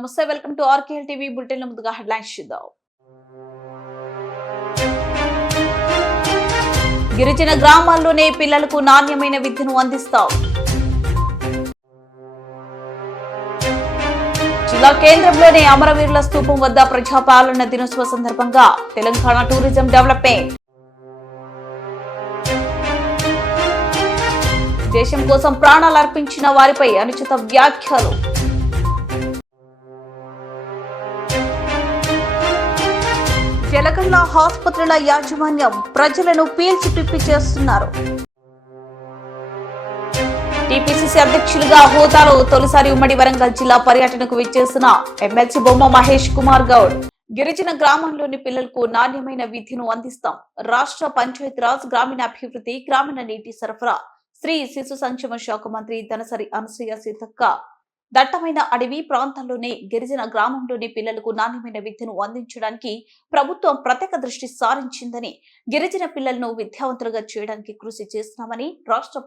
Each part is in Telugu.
నమస్తే, వెల్కమ్ టు ఆర్కేఎల్ టీవీ బులెటిన్. ముందుగా హెడ్లైన్స్ చూద్దాం. గిరిజన గ్రామాల్లోనే పిల్లలకు నాణ్యమైన విద్యను అందిస్తాం. జిల్లా కేంద్రంలోని అమరవీరుల స్తూపం వద్ద ప్రజాపాలన దినోత్సవ సందర్భంగా తెలంగాణ టూరిజం డెవలప్మెంట్. దేశం కోసం ప్రాణాలు అర్పించిన వారిపై అనుచిత వ్యాఖ్యలు. జలగండ్ల ఆసుపత్రుల యాజమాన్యం ప్రజలను పీల్చి పిప్పి చేస్తున్నారు. టీపీసీసీ అధ్యక్షులుగా హోదాలో తొలిసారి ఉమ్మడి వరంగల్ జిల్లా పర్యటనకు విచ్చేసిన ఎమ్మెల్సీ బొమ్మ మహేష్ కుమార్ గౌడ్. గిరిజన గ్రామంలోని పిల్లలకు నాణ్యమైన విద్యను అందిస్తాం. రాష్ట్ర పంచాయతీరాజ్, గ్రామీణాభివృద్ధి, గ్రామీణ నీటి సరఫరా, స్త్రీ శిశు సంక్షేమ శాఖ మంత్రి దనసరి అనసూయ సీతక్క దట్టమైన అడవి ప్రాంతాల్లోనే గిరిజన గ్రామంలోని పిల్లలకు నాణ్యమైన విద్యను అందించడానికి ప్రభుత్వం ప్రత్యేక దృష్టి సారించిందని, గిరిజన పిల్లలను విద్యావంతులుగా చేయడానికి కృషి చేస్తున్నామని రాష్ట్ర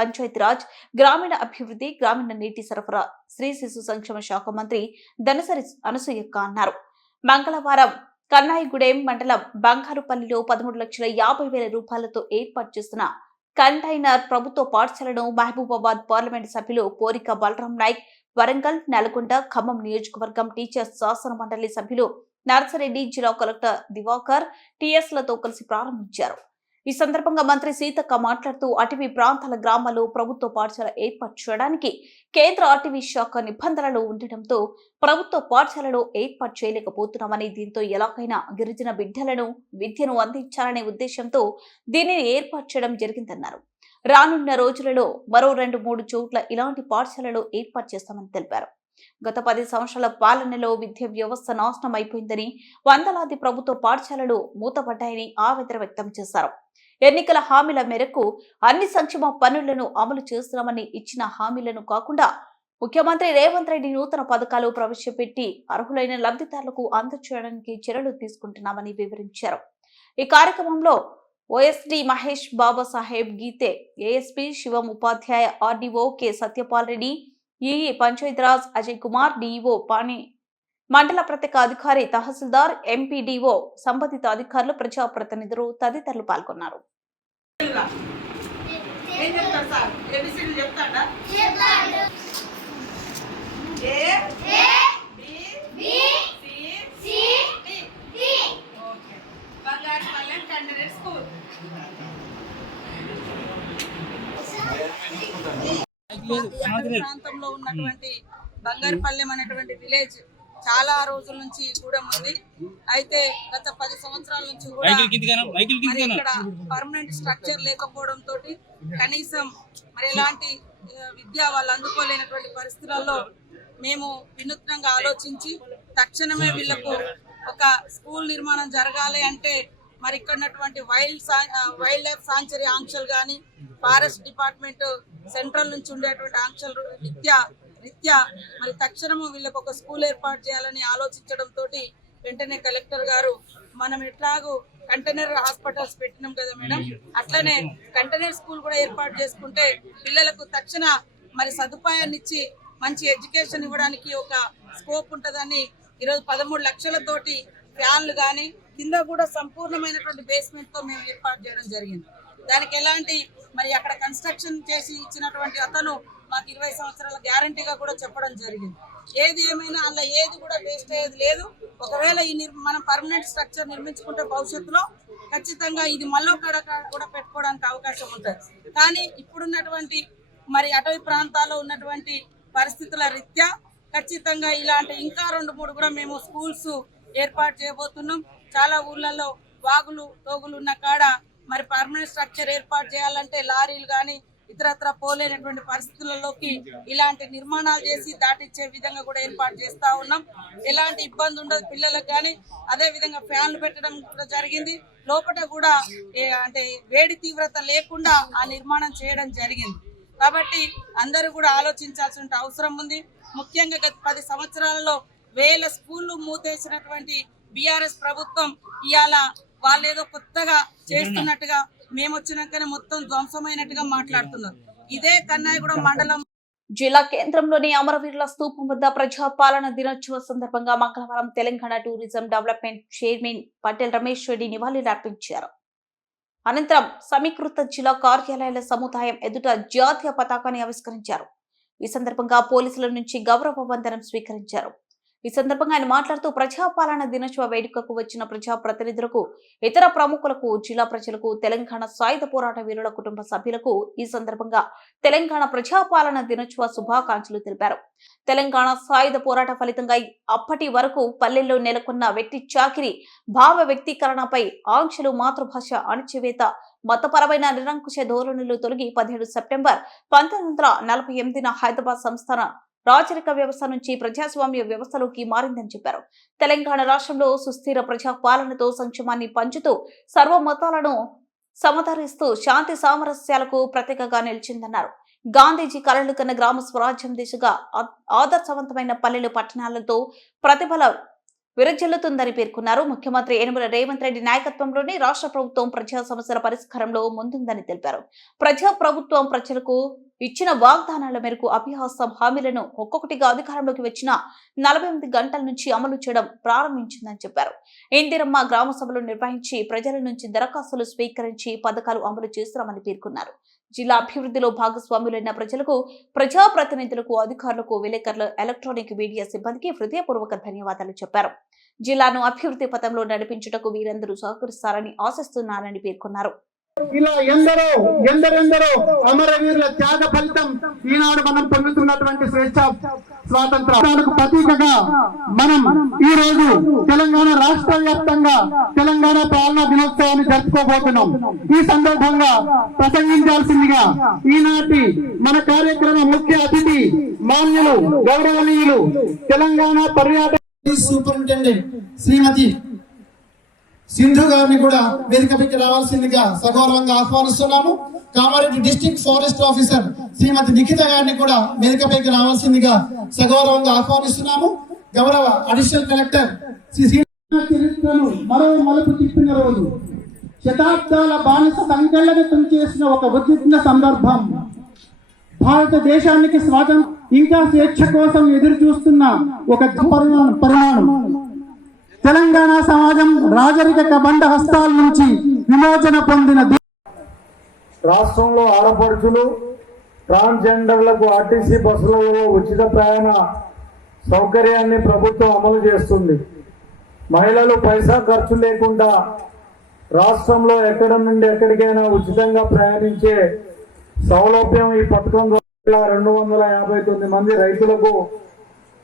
పంచాయతీరాజ్, గ్రామీణ అభివృద్ధి, గ్రామీణ నీటి సరఫరా, స్త్రీ శిశు సంక్షేమ శాఖ మంత్రి దనసరి అనసూయక్క అన్నారు. మంగళవారం కన్నాయిగూడెం మండలం బంగారుపల్లిలో 13,50,000 రూపాయలతో ఏర్పాటు చేసిన కంటైనర్ ప్రభుత్వ పాఠశాలను మహబూబాబాద్ పార్లమెంట్ సభ్యులు పోరిక బలరాం నాయక్, వరంగల్, నల్గొండ, ఖమ్మం నియోజకవర్గం టీచర్స్ శాసన మండలి సభ్యులు నర్సరెడ్డి, జిల్లా కలెక్టర్ దివాకర్ టీఎస్లతో కలిసి ప్రారంభించారు. ఈ సందర్భంగా మంత్రి సీతక్క మాట్లాడుతూ, అటవీ ప్రాంతాల గ్రామాల్లో ప్రభుత్వ పాఠశాల ఏర్పాటు చేయడానికి కేంద్ర అటవీ శాఖ నిబంధనలు ఉండటంతో ప్రభుత్వ పాఠశాలలో ఏర్పాటు చేయలేకపోతున్నామని, దీంతో ఎలాగైనా గిరిజన బిడ్డలను విద్యను అందించాలనే ఉద్దేశంతో దీనిని ఏర్పాటు చేయడం జరిగిందన్నారు. రానున్న రోజులలో మరో 2-3 చోట్ల ఇలాంటి పాఠశాలలు ఏర్పాటు చేస్తామని తెలిపారు. గత 10 సంవత్సరాల పాలనలో విద్యా వ్యవస్థ నాశనం అయిపోయిందని, వందలాది ప్రభుత్వ పాఠశాలలు మూతపడ్డాయని ఆవేదన వ్యక్తం చేశారు. ఎన్నికల హామీల మేరకు అన్ని సంక్షేమ పనులను అమలు చేస్తున్నామని, ఇచ్చిన హామీలను కాకుండా ముఖ్యమంత్రి రేవంత్ రెడ్డి నూతన పథకాలు ప్రవేశపెట్టి అర్హులైన లబ్ధిదారులకు అందజేయడానికి చర్యలు తీసుకుంటున్నామని వివరించారు. ఈ కార్యక్రమంలో ఓఎస్డీ మహేష్, బాబాసాహెబ్ గీతే, ఏఎస్పీ శివం, ఉపాధ్యాయ RDO K Satyapal Reddy, EE Panchayati Raj Ajay Kumar, DEO Pani, మండల ప్రత్యేక అధికారి తహసీల్దార్, ఎంపీడీఓ, సంబంధిత అధికారులు, ప్రజాప్రతినిధులు తదితరులు పాల్గొన్నారు. ప్రాంతంలో ఉన్నటువంటి బంగారుపల్లెం అనేటువంటి విలేజ్ చాలా రోజుల నుంచి కూడా ఉంది. అయితే గత 10 సంవత్సరాల నుంచి కూడా ఇక్కడ పర్మనెంట్ స్ట్రక్చర్ లేకపోవడంతో కనీసం మరి ఎలాంటి విద్య వాళ్ళు అందుకోలేనటువంటి పరిస్థితులలో మేము వినూత్నంగా ఆలోచించి తక్షణమే వీళ్లకు ఒక స్కూల్ నిర్మాణం జరగాలి అంటే మరి ఇక్కడ ఉన్నటువంటి వైల్డ్ లైఫ్ సాంచురీ ఆంక్షలు కానీ, ఫారెస్ట్ డిపార్ట్మెంట్ సెంట్రల్ నుంచి ఉండేటువంటి ఆంక్షలు రీత్యా మరి తక్షణము వీళ్ళకి ఒక స్కూల్ ఏర్పాటు చేయాలని ఆలోచించడంతో వెంటనే కలెక్టర్ గారు, మనం ఎట్లాగూ కంటైనర్ హాస్పిటల్స్ పెట్టినాం కదా మేడం, అట్లనే కంటైనర్ స్కూల్ కూడా ఏర్పాటు చేసుకుంటే పిల్లలకు తక్షణ మరి సదుపాయాన్ని ఇచ్చి మంచి ఎడ్యుకేషన్ ఇవ్వడానికి ఒక స్కోప్ ఉంటుందని ఈరోజు 13 లక్షలతోటి ఫ్యాన్లు కానీ కింద కూడా సంపూర్ణమైనటువంటి బేస్మెంట్ తో మేము ఏర్పాటు చేయడం జరిగింది. దానికి ఎలాంటి మరి అక్కడ కన్స్ట్రక్షన్ చేసి ఇచ్చినటువంటి అతను మాకు 20 సంవత్సరాల గ్యారంటీగా కూడా చెప్పడం జరిగింది. ఏది ఏమైనా అలా ఏది కూడా వేస్ట్ అయ్యేది లేదు. ఒకవేళ ఈ మనం పర్మనెంట్ స్ట్రక్చర్ నిర్మించుకుంటే భవిష్యత్తులో ఖచ్చితంగా ఇది మళ్ళీ కూడా పెట్టుకోవడానికి అవకాశం ఉంటుంది. కానీ ఇప్పుడున్నటువంటి మరి అటవీ ప్రాంతాల్లో ఉన్నటువంటి పరిస్థితుల రీత్యా ఖచ్చితంగా ఇలాంటి ఇంకా 2-3 కూడా మేము స్కూల్స్ ఏర్పాటు చేయబోతున్నాం. చాలా ఊర్లలో వాగులు తోగులు ఉన్న కాడ మరి పర్మనెంట్ స్ట్రక్చర్ ఏర్పాటు చేయాలంటే లారీలు కానీ ఇతరత్ర పోలేనటువంటి పరిస్థితులలోకి ఇలాంటి నిర్మాణాలు చేసి దాటిచ్చే విధంగా కూడా ఏర్పాటు చేస్తా ఉన్నాం. ఎలాంటి ఇబ్బంది ఉండదు పిల్లలకు కానీ. అదే విధంగా ఫ్యాన్లు పెట్టడం కూడా జరిగింది. లోపల కూడా అంటే వేడి తీవ్రత లేకుండా ఆ నిర్మాణం చేయడం జరిగింది. కాబట్టి అందరూ కూడా ఆలోచించాల్సిన అవసరం ఉంది. ముఖ్యంగా గత 10 సంవత్సరాలలో 1000 స్కూళ్లు మూతేసినటువంటి బీఆర్ఎస్ ప్రభుత్వం ఇవాళ వాళ్ళేదో కొత్తగా చేస్తున్నట్టుగా మేము వచ్చినాకనే మొత్తం ధ్వంసమైనట్టుగా మాట్లాడుతున్నారు. ఇదే కన్నాయిగూడెం మండలం జిల్లా కేంద్రంలోని అమరవీరుల స్తూపం వద్ద ప్రజాపాలన దినోత్సవ సందర్భంగా మంగళవారం Telangana tourism development chairman Patel Ramesh Reddy నివాళులర్పించారు. అనంతరం సమీకృత జిల్లా కార్యాలయాల సముదాయం ఎదుట జాతీయ పతాకాన్ని ఆవిష్కరించారు. ఈ సందర్భంగా పోలీసుల నుంచి గౌరవ వందనం స్వీకరించారు. ఈ సందర్భంగా ఆయన మాట్లాడుతూ ప్రజాపాలన దినోత్సవ వేడుకకు వచ్చిన ప్రజా ప్రతినిధులకు, ఇతర ప్రముఖులకు, జిల్లా ప్రజలకు, తెలంగాణ సాయుధ పోరాట వీరుల కుటుంబ సభ్యులకు ఈ సందర్భంగా తెలంగాణ ప్రజాపాలన దినోత్సవ శుభాకాంక్షలు తెలిపారు. తెలంగాణ సాయుధ పోరాట ఫలితంగా అప్పటి వరకు పల్లెల్లో నెలకొన్న వ్యక్తి చాకిరి, భావ వ్యక్తీకరణపై ఆంక్షలు, మాతృభాష అణచివేత, మతపరమైన నిరంకుశ ధోరణులు తొలగి 17 సెప్టెంబర్ 1948న హైదరాబాద్ సంస్థాన రాజరిక వ్యవస్థ నుంచి ప్రజాస్వామ్య వ్యవస్థలోకి మారిందని చెప్పారు. తెలంగాణ రాష్ట్రంలో సుస్థిర ప్రజా పాలనతో సంక్షేమాన్ని పంచుతూ సర్వ మతాలను సమతరిస్తూ శాంతి సామరస్యాలకు ప్రతీకగా నిలిచిందన్నారు. గాంధీజీ కలలు కన్న గ్రామ స్వరాజ్యం దిశగా ఆదర్శవంతమైన పల్లెలు, పట్టణాలతో ప్రతిఫల విరజిల్లుతుందని పేర్కొన్నారు. ముఖ్యమంత్రి యనమల రేవంత్ రెడ్డి నాయకత్వంలోని రాష్ట్ర ప్రభుత్వం ప్రజా సమస్యల పరిష్కారంలో ముందుందని తెలిపారు. ప్రజా ప్రభుత్వం ప్రజలకు ఇచ్చిన వాగ్దానాల మేరకు అభ్యాసం హామీలను ఒక్కొక్కటిగా అధికారంలోకి వచ్చిన 48 గంటల నుంచి అమలు చేయడం ప్రారంభించిందని చెప్పారు. ఇందిరమ్మ గ్రామ సభలు నిర్వహించి ప్రజల నుంచి దరఖాస్తులు స్వీకరించి పథకాలు అమలు చేస్తామని పేర్కొన్నారు. జిల్లా అభివృద్ధిలో భాగస్వాములైన ప్రజలకు, ప్రజాప్రతినిధులకు, అధికారులకు, విలేకరులు, ఎలక్ట్రానిక్ మీడియా సిబ్బందికి హృదయపూర్వక ధన్యవాదాలు చెప్పారు. జిల్లాను అభివృద్ధి పథంలో నడిపించుటకు వీరందరూ సహకరిస్తారని ఆశిస్తున్నారని పేర్కొన్నారు. ఇలా ఎందరెందరో అమరవీరుల త్యాగ ఫలితం ఈనాడు మనం పొందుతున్నటువంటి స్వేచ్ఛ స్వాతంత్రానికి ప్రతీకగా మనం ఈ రోజు తెలంగాణ రాష్ట్ర వ్యాప్తంగా తెలంగాణ పాలనా దినోత్సవాన్ని జరుపుకోబోతున్నాం. ఈ సందర్భంగా ప్రసంగించాల్సిందిగా ఈనాటి మన కార్యక్రమ ముఖ్య అతిథి మాన్యులు, గౌరవనీయులు, తెలంగాణ పర్యాటక సూపరింటెండెంట్ శ్రీమతి సింధు గారిని కూడా వేదికపైకి రావాల్సిందిగా సగౌరవంగా ఆహ్వానిస్తున్నాము. కామారెడ్డి డిస్ట్రిక్ట్ ఫారెస్ట్ ఆఫీసర్ శ్రీమతి నిఖిత గారిని కూడా వేదికపైకి రావాల్సిందిగా సగౌరవంగా ఆహ్వానిస్తున్నాము. గౌరవ అడిషనల్ కలెక్టర్ చరిత్రను మరో మలుపు తిప్పిన రోజు, శతాబ్దాల బానిస సంఖ్యలను తుంచేసిన ఒక ఉద్విగ్న సందర్భం, భారతదేశానికి స్వాతంత్రం ఇంకా స్వేచ్ఛ కోసం ఎదురు చూస్తున్న ఒక పరిమాణం. తెలంగాణ సమాజం రాజరిక బండ హస్తాల నుంచి విమోచన పొందిన రాష్ట్రంలో ఆడపడుచులు, ట్రాన్స్జెండర్లకు ఆర్టీసీ బస్సులలో ఉచిత ప్రయాణ సౌకర్యాన్ని ప్రభుత్వం అమలు చేస్తుంది. మహిళలు పైసా ఖర్చు లేకుండా రాష్ట్రంలో ఎక్కడి నుండి ఎక్కడికైనా ఉచితంగా ప్రయాణించే సౌలభ్యం ఈ పథకం ద్వారా 259 మంది రైతులకు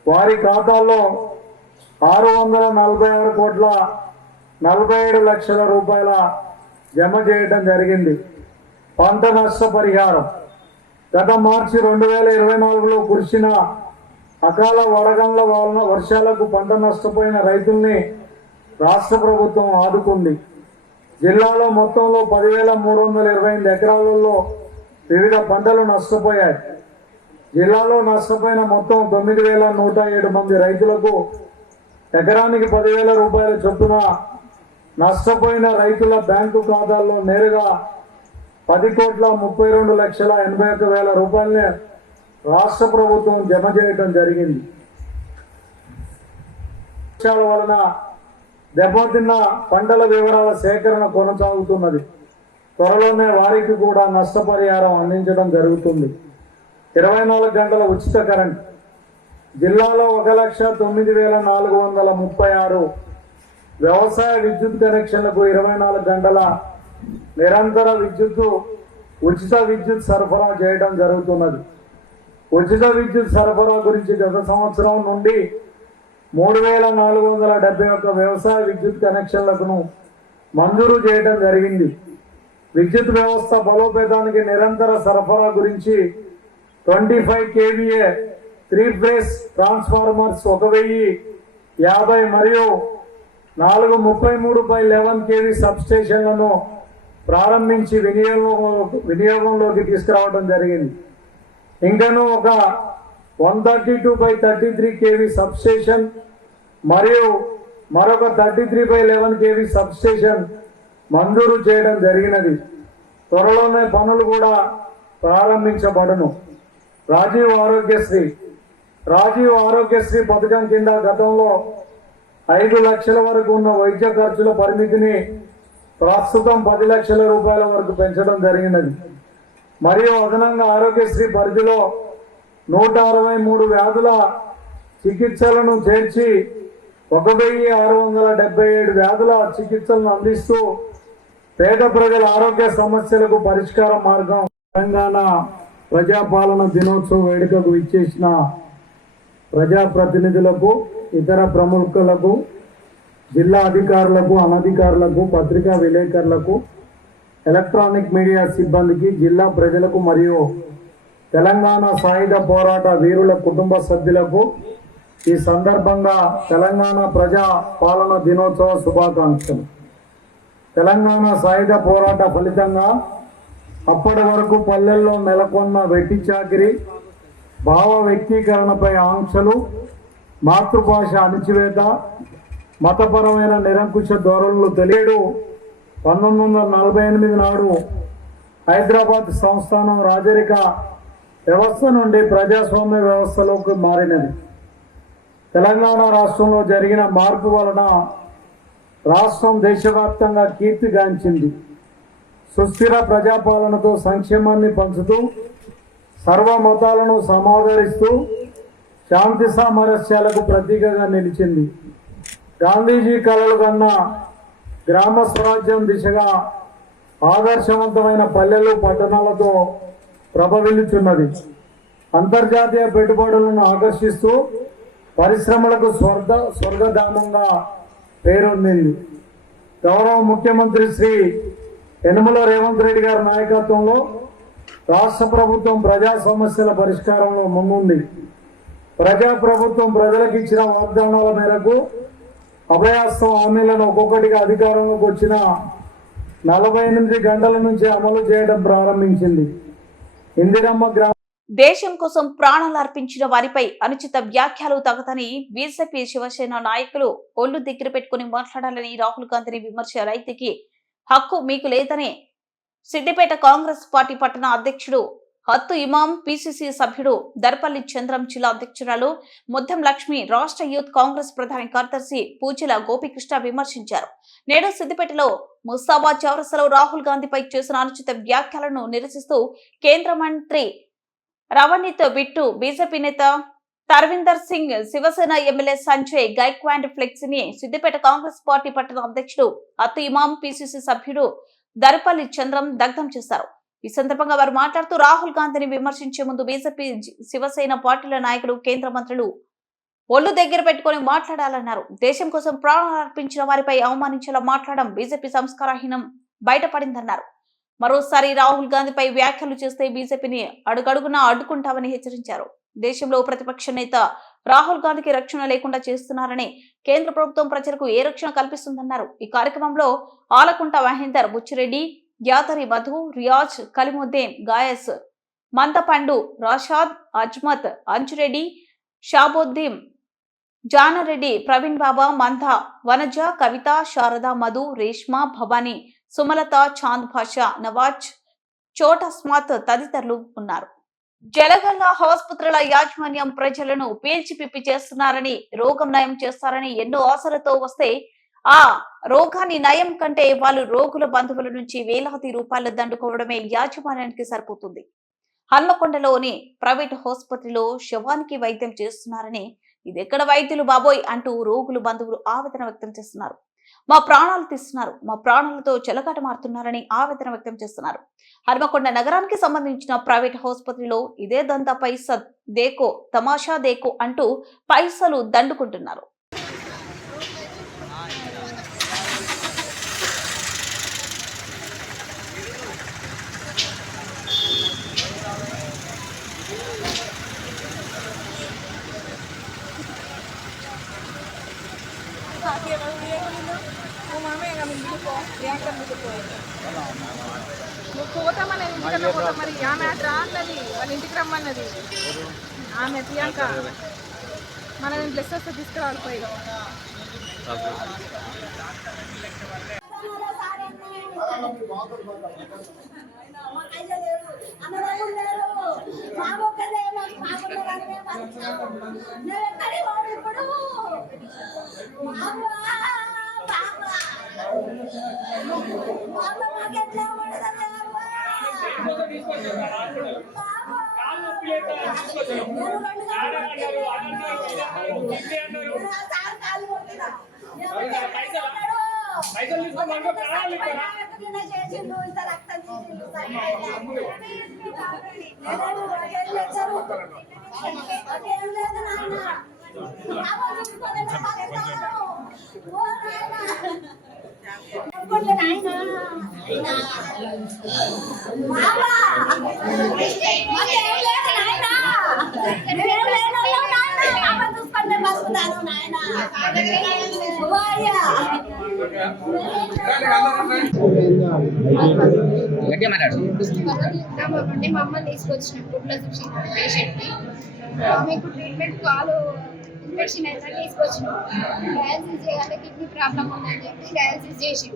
వారి ఖాతాల్లో 646,47 రూపాయల జమ చేయడం జరిగింది. పంట నష్ట పరిహారం గత మార్చి 2024లో కురిసిన అకాల వడగండ్ల వలన వర్షాలకు పంట నష్టపోయిన రైతుల్ని రాష్ట్ర ప్రభుత్వం ఆదుకుంది. జిల్లాలో మొత్తంలో 10,328 ఎకరాలలో వివిధ పంటలు నష్టపోయాయి. జిల్లాలో నష్టపోయిన మొత్తం 9,107 మంది రైతులకు ఎకరానికి 10,000 రూపాయల చొప్పున నష్టపోయిన రైతుల బ్యాంకు ఖాతాల్లో నేరుగా 10,32,81,000 రూపాయలని రాష్ట్ర ప్రభుత్వం జమ చేయడం జరిగింది. వర్షాల వలన దెబ్బతిన్న పంటల వివరాల సేకరణ కొనసాగుతున్నది. త్వరలోనే వారికి కూడా నష్టపరిహారం అందించడం జరుగుతుంది. 24 గంటల ఉచిత కరెంట్ జిల్లాలో 1,09,436 వ్యవసాయ విద్యుత్ కనెక్షన్లకు 24 గంటల నిరంతర ఉచిత విద్యుత్ సరఫరా చేయడం జరుగుతున్నది. ఉచిత విద్యుత్ సరఫరా గురించి గత సంవత్సరం నుండి 3,471 వ్యవసాయ విద్యుత్ కనెక్షన్లను మంజూరు చేయడం జరిగింది. విద్యుత్ వ్యవస్థ బలోపేతానికి నిరంతర సరఫరా గురించి 25 kVA 3 ఫేజ్ ట్రాన్స్ఫార్మర్స్ 1,050 మరియు 433/11 kV సబ్ స్టేషన్లను ప్రారంభించి వినియోగంలోకి తీసుకురావడం జరిగింది. ఇంకనూ ఒక 132/33 kV సబ్ స్టేషన్ మరియు మరొక 33/11 kV సబ్ స్టేషన్ మంజూరు చేయడం జరిగినది. త్వరలోనే పనులు కూడా ప్రారంభించబడును. రాజీవ్ ఆరోగ్యశ్రీ పథకం కింద గతంలో 5 లక్షల వరకు ఉన్న వైద్య ఖర్చుల పరిమితిని ప్రస్తుతం 10 లక్షల రూపాయల వరకు పెంచడం జరిగినది. మరియు అదనంగా ఆరోగ్యశ్రీ పరిధిలో 163 వ్యాధుల చికిత్సలను చేర్చి 1677 వ్యాధుల చికిత్సలను అందిస్తూ పేద ప్రజల ఆరోగ్య సమస్యలకు పరిష్కార మార్గం. తెలంగాణ ప్రజాపాలన దినోత్సవ వేడుకకు ఇచ్చేసిన ప్రజాప్రతినిధులకు, ఇతర ప్రముఖులకు, జిల్లా అధికారులకు, అనధికారులకు, పత్రికా విలేకరులకు, ఎలక్ట్రానిక్ మీడియా సిబ్బందికి, జిల్లా ప్రజలకు మరియు తెలంగాణ సాయుధ పోరాట వీరుల కుటుంబ సభ్యులకు ఈ సందర్భంగా తెలంగాణ ప్రజా పాలన దినోత్సవ శుభాకాంక్షలు. తెలంగాణ సాయుధ పోరాట ఫలితంగా అప్పటి వరకు పల్లెల్లో నెలకొన్న వెట్టి చాకిరి, భావ వ్యక్తీకరణపై ఆంక్షలు, మాతృభాష అణిచివేత, మతపరమైన నిరంకుశ ధోరణులు తెలియడు 1948 నాడు హైదరాబాద్ సంస్థానం రాజరిక వ్యవస్థ నుండి ప్రజాస్వామ్య వ్యవస్థలోకి మారినది. తెలంగాణ రాష్ట్రంలో జరిగిన మార్పు వలన రాష్ట్రం దేశవ్యాప్తంగా కీర్తిగాంచింది. సుస్థిర ప్రజాపాలనతో సంక్షేమాన్ని పంచుతూ సర్వ మతాలను సమాదరిస్తూ శాంతి సామరస్యాలకు ప్రతీకగా నిలిచింది. గాంధీజీ కలలు కన్న గ్రామ స్వరాజ్యం దిశగా ఆదర్శవంతమైన పల్లెలు, పట్టణాలతో ప్రభవిల్లుచున్నది. అంతర్జాతీయ పెట్టుబడులను ఆకర్షిస్తూ పరిశ్రమలకు స్వర్గధామంగా పేరొందింది. గౌరవ ముఖ్యమంత్రి శ్రీ యనమల రేవంత్ రెడ్డి గారి నాయకత్వంలో రాష్ట్ర ప్రభుత్వం ప్రజా సమస్యల పరిష్కారంలో ముందుంది. ప్రజాప్రభుత్వం ప్రజలకు ఇచ్చిన వాగ్దానాల మేరకు అభయాస్తం హామీలను ఒక్కొక్కటిగా అధికారంలోకి వచ్చిన 48 గంటల నుంచి అమలు చేయడం ప్రారంభించింది. ఇందిరమ్మ దేశం కోసం ప్రాణాలు అర్పించిన వారిపై అనుచిత వ్యాఖ్యలు తగదని బీజేపీ, శివసేన నాయకులు ఒళ్ళు దగ్గర పెట్టుకుని మాట్లాడాలని రాహుల్ గాంధీని విమర్శ రైతుకి హక్కు మీకు లేదని సిద్దిపేట కాంగ్రెస్ పార్టీ పట్టణ అధ్యక్షుడు హత్తు ఇమాం, పిసిసి సభ్యుడు దర్పల్లి చంద్రం, జిల్లా అధ్యక్షురాలు ముద్దం లక్ష్మి, రాష్ట్ర యూత్ కాంగ్రెస్ ప్రధాన కార్యదర్శి పూజల గోపికృష్ణ విమర్శించారు. నేడు సిద్దిపేటలో ముస్తాబాద్ చౌరస్తాలో రాహుల్ గాంధీపై చేసిన అనుచిత వ్యాఖ్యలను నిరసిస్తూ కేంద్ర మంత్రి రవనీత్ బిట్టు, బీజేపీ నేత తర్విందర్ సింగ్, శివసేన ఎమ్మెల్యే సంజయ్ గైక్వాడ్ ఫ్లెక్సీని సిద్దిపేట కాంగ్రెస్ పార్టీ పట్టణ అధ్యక్షుడు హత్తు ఇమాం, పిసిసి సభ్యుడు దర్పల్లి చంద్రం దగ్ధం చేశారు. ఈ సందర్భంగా వారు మాట్లాడుతూ రాహుల్ గాంధీని విమర్శించే ముందు బీజేపీ, శివసేన పార్టీల నాయకులు, కేంద్ర మంత్రులు ఒళ్ళు దగ్గర పెట్టుకుని మాట్లాడాలన్నారు. దేశం కోసం ప్రాణాలు అర్పించిన వారిపై అవమానించేలా మాట్లాడడం బీజేపీ సంస్కారహీనం బయటపడిందన్నారు. మరోసారి రాహుల్ గాంధీపై వ్యాఖ్యలు చేస్తే బీజేపీని అడుగడుగునా అడ్డుకుంటామని హెచ్చరించారు. దేశంలో ప్రతిపక్ష నేత రాహుల్ గాంధీకి రక్షణ లేకుండా చేస్తున్నారని, కేంద్ర ప్రభుత్వం ప్రజలకు ఏ రక్షణ కల్పిస్తుందన్నారు. ఈ కార్యక్రమంలో ఆలకుంట మహేందర్, బుచ్చిరెడ్డి, యాదరి మధు, రియాజ్, కలిముద్దీన్, గాయస్, మంతపండు, రాషాద్, అజ్మత్, అంచురెడ్డి, షాబుద్దీన్, జానారెడ్డి, ప్రవీణ్ బాబా, మంద, వనజ, కవిత, శారద, మధు, రేష్మా, భవానీ, సుమలత, చాంద్ భాషా, నవాజ్, చోటస్మాత్ తదితరులు ఉన్నారు. జలగల్ల ఆసుపత్రుల యాజమాన్యం ప్రజలను పీల్చిపిప్పి చేస్తున్నారని, రోగం నయం చేస్తారని ఎన్నో ఆశలతో వస్తే ఆ రోగాన్ని నయం కంటే వాళ్ళు రోగుల బంధువుల నుంచి వేలాది రూపాయలు దండుకోవడమే యాజమాన్యానికి సరిపోతుంది. హన్మకొండలోని ప్రైవేట్ ఆసుపత్రిలో శవానికి వైద్యం చేస్తున్నారని, ఇది ఎక్కడ వైద్యులు బాబోయ్ అంటూ రోగులు బంధువులు ఆవేదన వ్యక్తం చేస్తున్నారు. మా ప్రాణాలు తీస్తున్నారు, మా ప్రాణాలతో చెలగాట మారుతున్నారని ఆవేదన వ్యక్తం చేస్తున్నారు. హన్మకొండ నగరానికి సంబంధించిన ప్రైవేట్ ఆసుపత్రిలో ఇదే దంతా పైసా దేకో, తమాషా దేకో అంటూ పైసలు దండుకుంటున్నారు. నువ్వు పోతామని ఇంటికన్నా పోతాం, మరి ఆమె అటు రా అన్నది, వాళ్ళ ఇంటికి రమ్మన్నది ఆమె ప్రియాంక. మనం ప్లస్ వస్తే తీసుకురావాలి పోయి. అన్నదమ్ములు లేరు, మా ఒక్కదే మమ్మల్ని తీసుకొచ్చిన గుడ్ల చూసిన పేషెంట్ ని మీకు ట్రీట్మెంట్ కాలు ఇన్ఫెక్షన్ అయితే తీసుకొచ్చినాం. డయాలసిస్ చేయాలి, కిడ్నీ ప్రాబ్లం ఉందని చెప్పి డయాలసిస్ చేసిన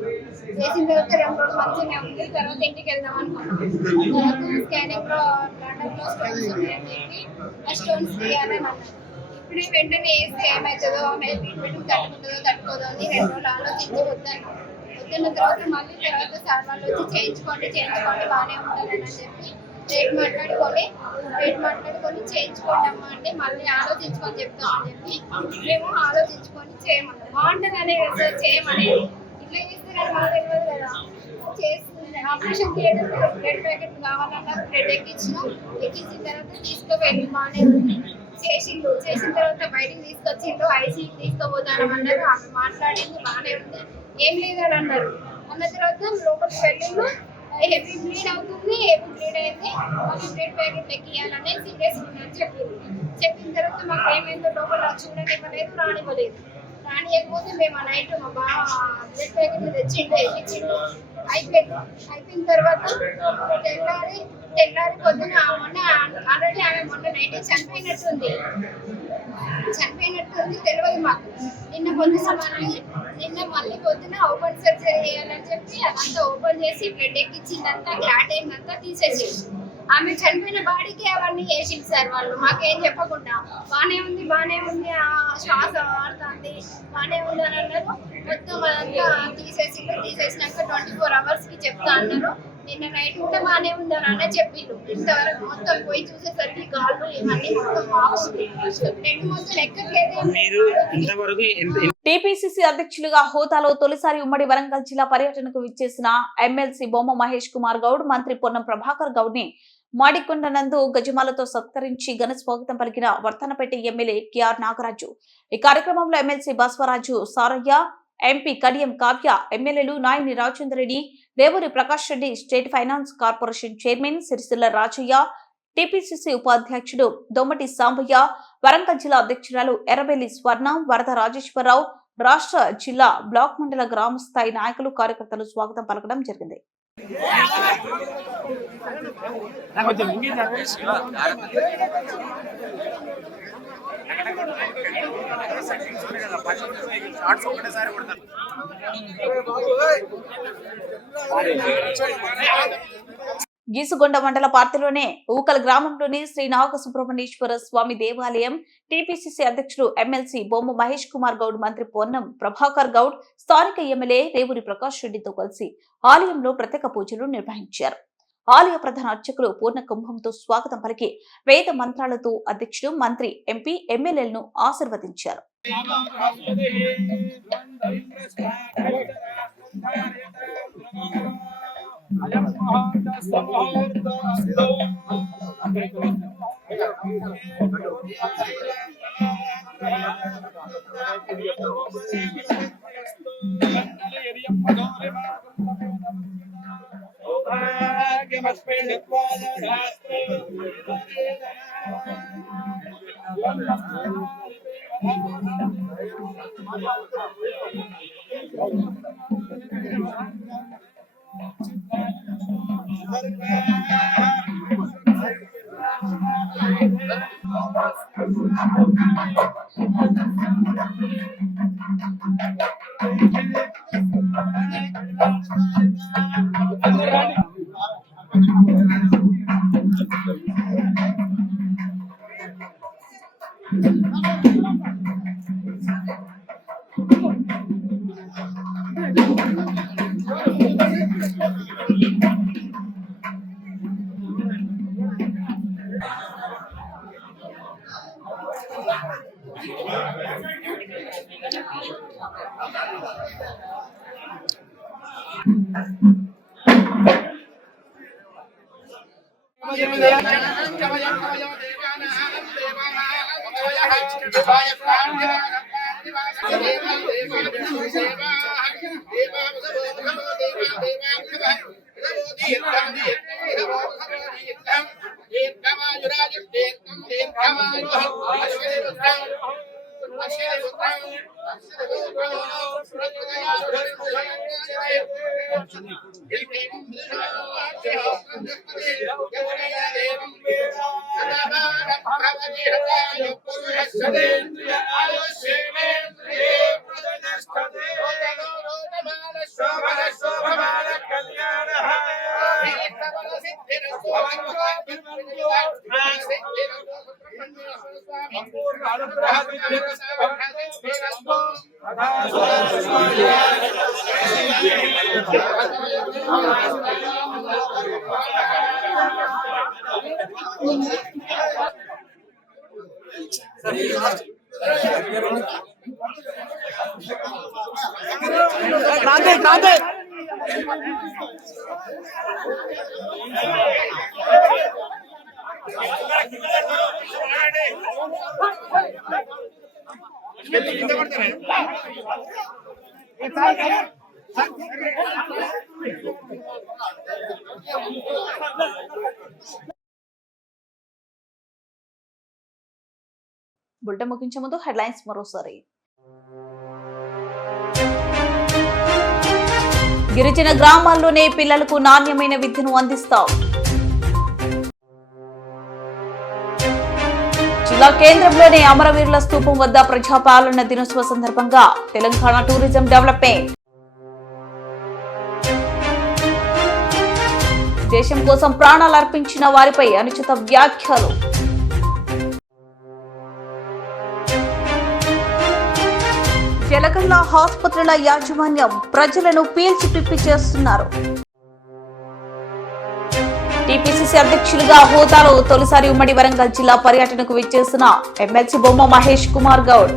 తర్వాత 2 రోజులు మంచిగానే ఉంది. తర్వాత ఇంటికి వెళ్దాం అనుకున్నాం. స్కానింగ్ లో బ్లడ్ స్టోన్స్ ఉన్నాయని చెప్పి ఆ స్టోన్స్ తీయాలని అన్నారు. ఇప్పుడే వెంటనే వేస్తే ఏమవుతుందో, ఆమె ట్రీట్మెంట్ తట్టుకోదో అని 2 రోజులు ఆలోచించి వద్దన్న తర్వాత మళ్ళీ సార్ వాళ్ళు వచ్చి చేయించుకోండి బాగానే ఉంటుందని చెప్పి రేట్ మాట్లాడుకొని చేయించుకోండి అమ్మా అంటే మళ్ళీ ఆలోచించుకొని చెప్తామని చెప్పి మేము ఆలోచించుకొని చేయమన్నాం. బాగుంటుందనే కదా చేయమనేది. ఇట్లా చేస్తే కానీ మాకు తెలియదు కదా. చేస్తుంది ఆపరేషన్ థియేటర్ బ్లడ్ ప్యాకెట్ కావాలన్నారు. బ్లడ్ ఎక్కించిన తర్వాత తీసుకువెళ్ళి బాగానే ఉంది. చేసిన తర్వాత బయటికి తీసుకొచ్చిండ్రు. ఐసీయూకి తీసుకుపోతానమన్నారు. ఆమె మాట్లాడింది బాగానే ఉంది, ఏం లేదని అన్నారు. అన్న తర్వాత లోపలికి వెళ్ళిండు. హెవీ బ్లీడ్ అవుతుంది, బ్లీడ్ అయింది, మళ్ళీ బ్లడ్ ప్యాకెట్ ఎక్కియాలని సీరియస్ ఉందని చెప్పిన తర్వాత మాకు ఏమైందో లోపల చూడనివ్వలేదు, రానియకపోతే మేము నైట్ మా బాగా బ్లడ్ ప్యాకెట్ తెచ్చిండు, ఎక్కించిండు. అయిపోయిన తర్వాత తెల్లారి పొద్దున ఆల్రెడీ ఆమె మొన్న నైట్ చనిపోయినట్టుంది తెలియదు మాకు. నిన్న మళ్ళీ పొద్దున ఓపెన్ సర్జరీ చేయాలని చెప్పి అదంతా ఓపెన్ చేసి బ్లడ్ ఎక్కించిందంతా క్లాట్ అయిందంతా తీసేసి ఆమె చనిపోయిన బాడీకి అవన్నీ వేసింది సార్ వాళ్ళు, మాకేం చెప్పకుండా. బాగానే ఉంది, ఆ శ్వాస ఆడుతుంది, బాగానే ఉంది అని అన్నారు. మొత్తం అదంతా తీసేసినాక 24 hours చెప్తా అన్నారు. నిన్న నైట్ కూడా బాగానే ఉంది అని చెప్పిండు. ఇంతవరకు మొత్తం పోయి చూసేసరికి గాళ్ళు ఇవన్నీ మొత్తం బాగుంది. మొత్తం ఎక్కట్లేదు. టీపీసీసీ అధ్యక్షులుగా హోదాలో తొలిసారి ఉమ్మడి వరంగల్ జిల్లా పర్యటనకు విచ్చేసిన ఎమ్మెల్సీ బొమ్మ మహేష్ కుమార్ గౌడ్ మంత్రి పొన్నం ప్రభాకర్ గౌడ్ ని మాడికొండ నందు గజమాలతో సత్కరించి ఘన స్వాగతం పలికిన వర్తనపేట ఎమ్మెల్యే కెఆర్ నాగరాజు. ఈ కార్యక్రమంలో ఎమ్మెల్సీ బస్వరాజు సారయ్య, ఎంపీ కడియం కావ్య, ఎమ్మెల్యేలు Nayini Rajender Reddy, Devuri Prakash Reddy, state finance corporation chairman Sircilla Rajaiah, TPCC ఉపాధ్యక్షుడు దొమ్మటి సాంబయ్య, వరంగల్ జిల్లా అధ్యక్షురాలు ఎర్రబెల్లి స్వర్ణ, వరద రాజేశ్వరరావు, రాష్ట్ర జిల్లా బ్లాక్ మండల గ్రామ స్థాయి నాయకులు, కార్యకర్తలు స్వాగతం పలకడం జరిగింది. గీసుగొండ మండల పార్టీలోనే ఊకల్ గ్రామంలోని శ్రీ నాగ సుబ్రహ్మణ్యేశ్వర స్వామి దేవాలయం టీపీసీసీ అధ్యక్షుడు ఎమ్మెల్సీ బొమ్మ మహేష్ కుమార్ గౌడ్, మంత్రి పొన్నం ప్రభాకర్ గౌడ్, స్థానిక ఎమ్మెల్యే దేవూరి ప్రకాష్ రెడ్డితో కలిసి ఆలయంలో ప్రత్యేక పూజలు నిర్వహించారు. ఆలయ ప్రధాన అర్చకులు పూర్ణ కుంభంతో స్వాగతం పలికి వేద మంత్రాలతో అధ్యక్షుడు, మంత్రి, ఎంపీ, ఎమ్మెల్యేలను ఆశీర్వదించారు. బులెటిన్ ముగించే ముందు హెడ్లైన్స్ మరోసారి. గిరిజన గ్రామాల్లోనే పిల్లలకు నాణ్యమైన విద్యను అందిస్తాం. జిల్లా కేంద్రంలోని అమరవీరుల స్తూపం వద్ద ప్రజాపాలన దినోత్సవ సందర్భంగా తెలంగాణ టూరిజం డెవలప్మెంట్. దేశం కోసం ప్రాణాలు అర్పించిన వారిపై అనుచిత వ్యాఖ్యలు. జలగల్ల ఆసుపత్రుల యాజమాన్యం ప్రజలను పీల్చి పిప్పి చేస్తున్నారు. టీపీసీసీ అధ్యక్షులుగా హోదాలో తొలిసారి ఉమ్మడి వరంగల్ జిల్లా పర్యటనకు విచ్చేసిన ఎమ్మెల్సీ బొమ్మ మహేష్ కుమార్ గౌడ్.